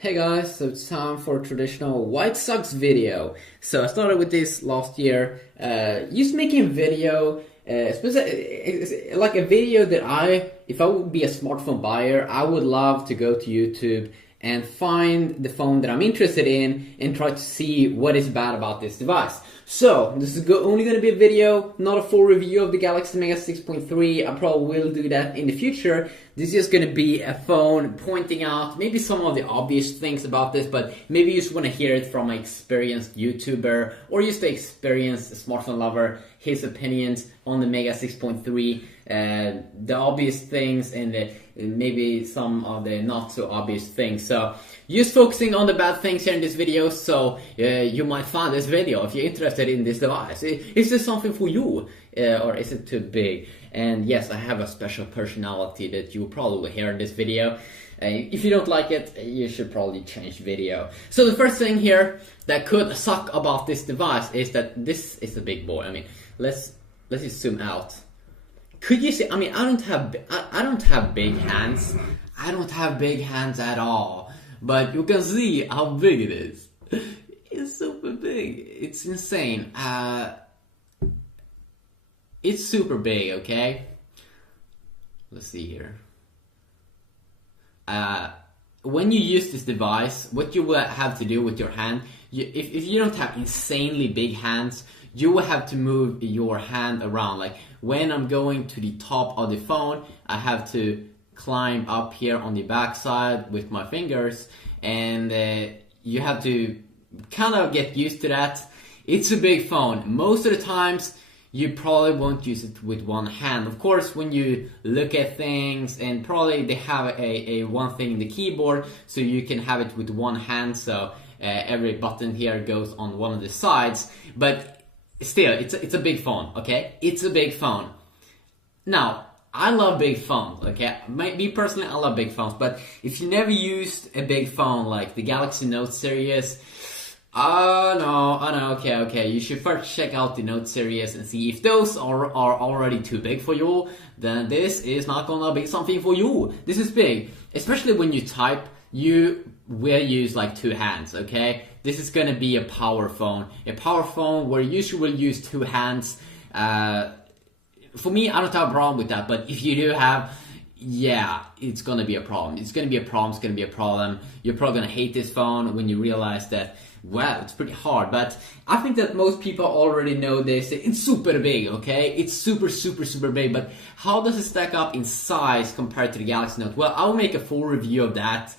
Hey guys, so it's time for a traditional White Sox video. So I started with this last year, just making a video, like a video that if I would be a smartphone buyer, I would love to go to YouTube and find the phone that I'm interested in and try to see what is bad about this device. So, this is only going to be a video, not a full review of the Galaxy Mega 6.3. I probably will do that in the future. This is just going to be a phone pointing out maybe some of the obvious things about this, but maybe you just want to hear it from an experienced YouTuber or just an experienced smartphone lover, his opinions on the Mega 6.3, the obvious things and maybe some of the not so obvious things. So just focusing on the bad things here in this video, so you might find this video if you're interested in this device. Is this something for you, or is it too big? And yes, I have a special personality that you will probably hear in this video. If you don't like it, you should probably change video. So the first thing here that could suck about this device is that this is a big boy. I mean, let's just zoom out. Could you see? I mean, I don't have big hands. I don't have big hands at all. But you can see how big it is. It's super big. It's insane. It's super big. Okay. Let's see here. When you use this device, what you will have to do with your hand, if you don't have insanely big hands, you will have to move your hand around. Like when I'm going to the top of the phone, I have to climb up here on the back side with my fingers, and you have to kind of get used to that. It's a big phone. Most of the times you probably won't use it with one hand. Of course, when you look at things, and probably they have a one thing in the keyboard, so you can have it with one hand, so every button here goes on one of the sides. But still, it's a big phone, okay? It's a big phone. Now, I love big phones, okay? Me personally, I love big phones, but if you never used a big phone like the Galaxy Note series, no, okay, you should first check out the Note series and see if those are already too big for you. Then this is not gonna be something for you. This is big, especially when you type. You will use like two hands, okay? This is gonna be a power phone where you usually will use two hands. For me, I don't have a problem with that, but if you do have, yeah, it's gonna be a problem. It's gonna be a problem. You're probably gonna hate this phone when you realize that, well, it's pretty hard. But I think that most people already know this. It's super big, okay? It's super big. But how does it stack up in size compared to the Galaxy Note? Well, I'll make a full review of that,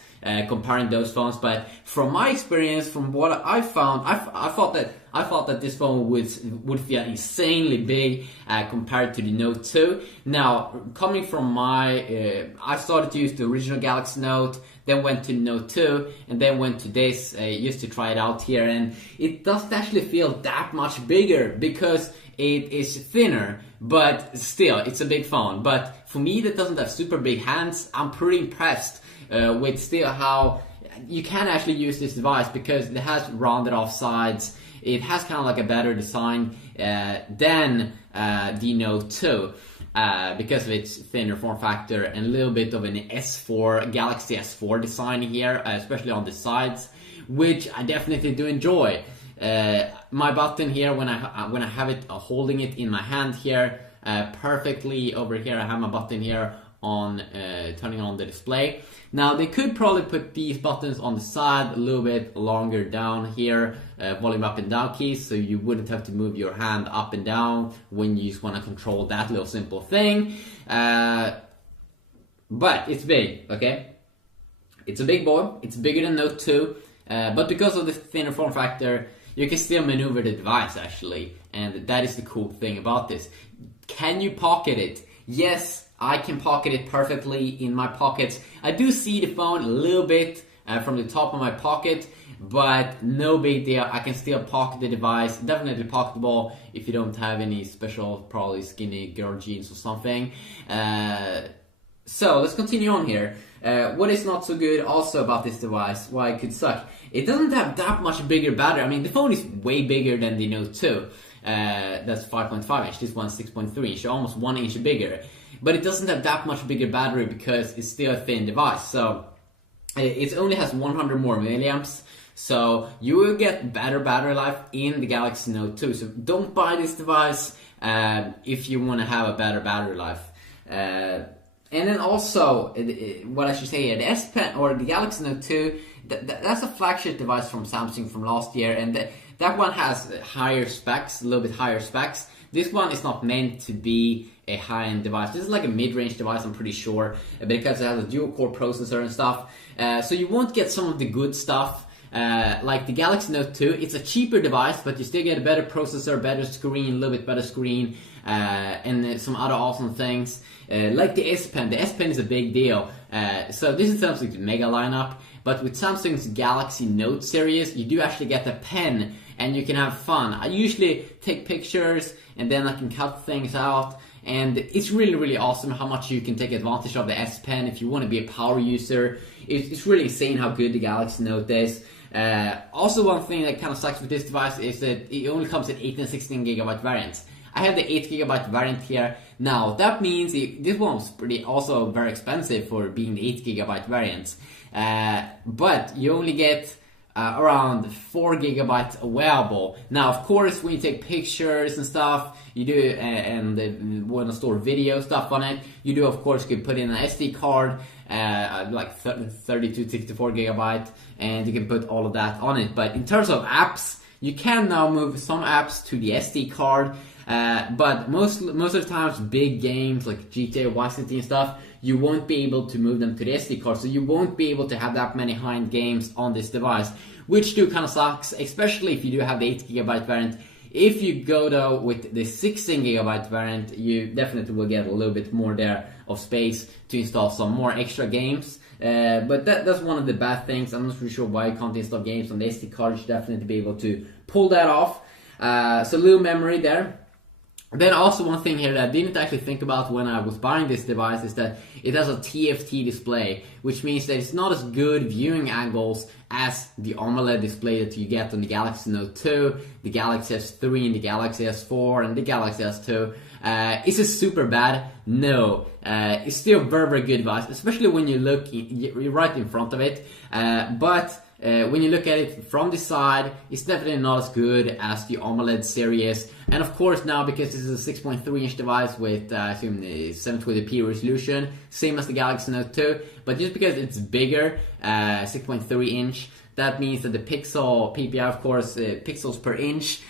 comparing those phones. But from my experience, from what I found, I thought that this phone would feel insanely big compared to the Note 2. Now, coming from I started to use the original Galaxy Note, then went to Note 2, and then went to this just to try it out here, and it doesn't actually feel that much bigger because it is thinner, but still, it's a big phone. But for me that doesn't have super big hands, I'm pretty impressed with still how you can actually use this device because it has rounded off sides. It has kind of like a better design than the Note 2 because of its thinner form factor and a little bit of an S4, Galaxy S4 design here, especially on the sides, which I definitely do enjoy. My button here, when I have it holding it in my hand here perfectly over here, I have my button here on turning on the display. Now they could probably put these buttons on the side a little bit longer down here, volume up and down keys, so you wouldn't have to move your hand up and down when you just want to control that little simple thing. But it's big, okay? It's a big boy. It's bigger than Note 2, but because of the thinner form factor, you can still maneuver the device actually, and that is the cool thing about this. Can you pocket it? Yes, I can pocket it perfectly in my pockets. I do see the phone a little bit from the top of my pocket, but no big deal. I can still pocket the device. Definitely pocketable if you don't have any special, probably skinny girl jeans or something. So let's continue on here. What is not so good also about this device, why it could suck, it doesn't have that much bigger battery. I mean, the phone is way bigger than the Note 2. That's 5.5 inch, this one's 6.3 inch, almost 1 inch bigger. But it doesn't have that much bigger battery because it's still a thin device. So it only has 100 more milliamps, so you will get better battery life in the Galaxy Note 2. So don't buy this device if you want to have a better battery life. And then also, what I should say here, the S Pen or the Galaxy Note 2, that's a flagship device from Samsung from last year, and that one has higher specs, a little bit higher specs. This one is not meant to be a high-end device. This is like a mid-range device, I'm pretty sure, because it has a dual-core processor and stuff. So you won't get some of the good stuff. Like the Galaxy Note 2, it's a cheaper device, but you still get a better processor, better screen, a little bit better screen, and some other awesome things. Like the S Pen. The S Pen is a big deal. So this is Samsung's mega lineup, but with Samsung's Galaxy Note series, you do actually get a pen, and you can have fun. I usually take pictures, and then I can cut things out, and it's really, really awesome how much you can take advantage of the S Pen if you want to be a power user. It's really insane how good the Galaxy Note is. Also, one thing that kind of sucks with this device is that it only comes in 8 and 16 gigabyte variants. I have the 8 gigabyte variant here. Now, that means this one's pretty also very expensive for being the 8 gigabyte variant. But you only get around 4 gigabytes available. Now, of course, when you take pictures and stuff, you do, and want to store video stuff on it, you do, of course, can put in an SD card, like 32, 64 gigabyte, and you can put all of that on it. But in terms of apps, you can now move some apps to the SD card, but most of the times, big games like GTA, Vice City and stuff, you won't be able to move them to the SD card, so you won't be able to have that many high-end games on this device, which do kind of sucks, especially if you do have the 8 gigabyte variant. If you go though with the 16 gigabyte variant, you definitely will get a little bit more there of space to install some more extra games. But that's one of the bad things. I'm not really sure why you can't install games on the SD card. You should definitely be able to pull that off. So little memory there. Then also one thing here that I didn't actually think about when I was buying this device is that it has a TFT display, which means that it's not as good viewing angles as the AMOLED display that you get on the Galaxy Note 2, the Galaxy S3, and the Galaxy S4, and the Galaxy S2. Is it super bad? No. It's still a very, very good device, especially when you look right in front of it. But when you look at it from the side, it's definitely not as good as the AMOLED series. And of course now, because this is a 6.3 inch device with I assume 720p resolution, same as the Galaxy Note 2, but just because it's bigger, 6.3 inch, that means that the pixel PPI, of course, pixels per inch,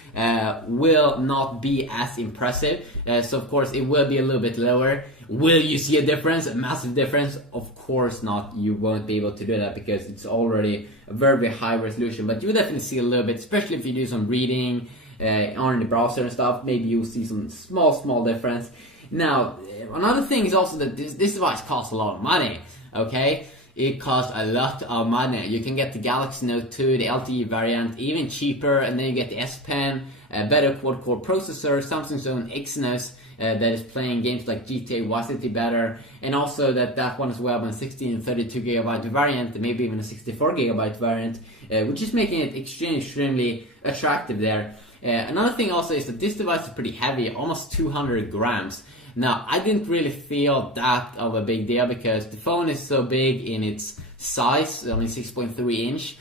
will not be as impressive. So of course it will be a little bit lower. Will you see a difference, a massive difference? Of course not. You won't be able to do that because it's already a very, very high resolution. But you will definitely see a little bit, especially if you do some reading on the browser and stuff. Maybe you'll see some small difference. Now, another thing is also that this device costs a lot of money. Okay, it costs a lot of money. You can get the Galaxy Note 2, the LTE variant, even cheaper, and then you get the S Pen, a better quad-core processor, Samsung's own Exynos, that is playing games like GTA, Vice City better, and also that one as well, a 16 and 32 gigabyte variant, maybe even a 64 gigabyte variant, which is making it extremely attractive there. Another thing also is that this device is pretty heavy, almost 200 grams. Now, I didn't really feel that of a big deal because the phone is so big in its size, only 6.3 inch,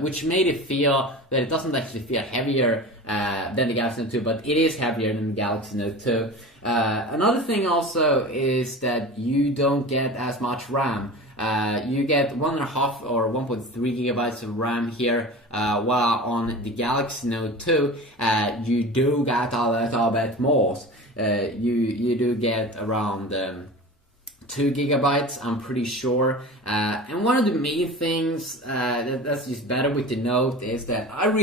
which made it feel that it doesn't actually feel heavier than the Galaxy Note 2, but it is heavier than the Galaxy Note 2. Another thing also is that you don't get as much RAM. You get 1.5 or 1.3 gigabytes of RAM here, while on the Galaxy Note 2, you do get a little bit more. You do get around 2 gigabytes, I'm pretty sure. And one of the main things that's just better with the Note is that I'm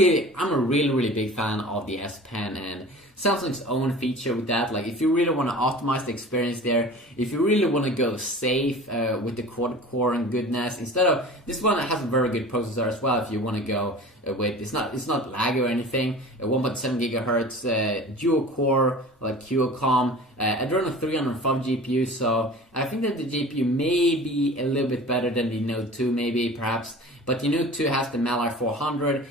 a really big fan of the S Pen and Samsung's own feature with that. Like, if you really want to optimize the experience there, if you really want to go safe with the quad core and goodness, instead of this one, has a very good processor as well. If you want to go with, it's not laggy or anything. 1.7 gigahertz dual core like Qualcomm, Adreno 305 GPU. So I think that the GPU may be a little bit better than the Note 2, maybe perhaps. But the Note 2 has the Mali 400,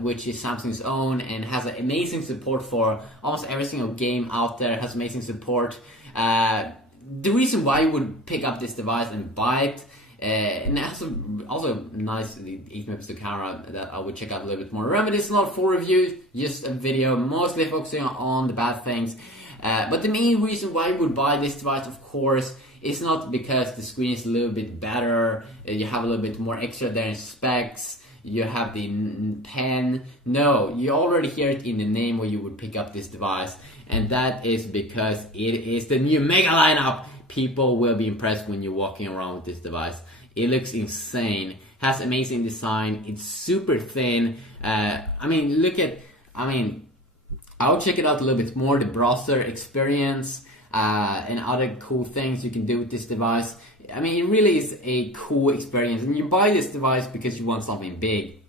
which is Samsung's own, and has amazing support for almost every single game out there. It has amazing support. The reason why you would pick up this device and buy it and it has also nice 8 megapixel camera that I would check out a little bit more. Remember, this is not a full review, just a video mostly focusing on the bad things. But the main reason why you would buy this device, of course, is not because the screen is a little bit better, you have a little bit more extra there in specs, you have the pen. No, you already hear it in the name where you would pick up this device, and that is because it is the new mega lineup. People will be impressed when you're walking around with this device. It looks insane, has amazing design, it's super thin. I would check it out a little bit more, the browser experience and other cool things you can do with this device. I mean, it really is a cool experience, and you buy this device because you want something big.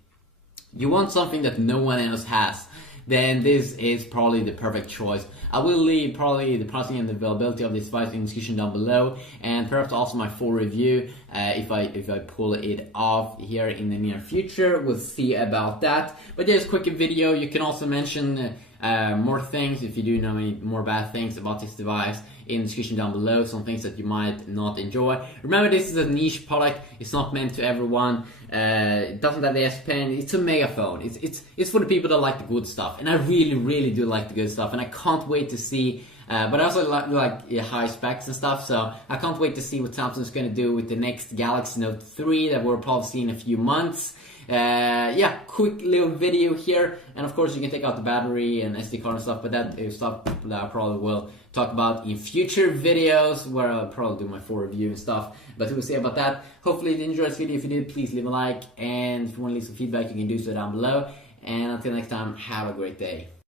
You want something that no one else has. Then this is probably the perfect choice. I will leave probably the pricing and the availability of this device in the description down below, and perhaps also my full review if I pull it off here in the near future. We'll see about that. But there's a quick video. You can also mention more things if you do know any more bad things about this device in the description down below, some things that you might not enjoy. Remember, this is a niche product, it's not meant to everyone. It doesn't have the S Pen, it's a megaphone. It's for the people that like the good stuff, and I really do like the good stuff, and I can't wait to see. But I also like high specs and stuff, so I can't wait to see what Samsung's going to do with the next Galaxy Note 3 that we'll probably see in a few months. Yeah, quick little video here, and of course you can take out the battery and SD card and stuff, but that is stuff that I probably will talk about in future videos where I'll probably do my full review and stuff, but we'll see about that. Hopefully you enjoyed this video. If you did, please leave a like, and if you want to leave some feedback, you can do so down below, and until next time, have a great day.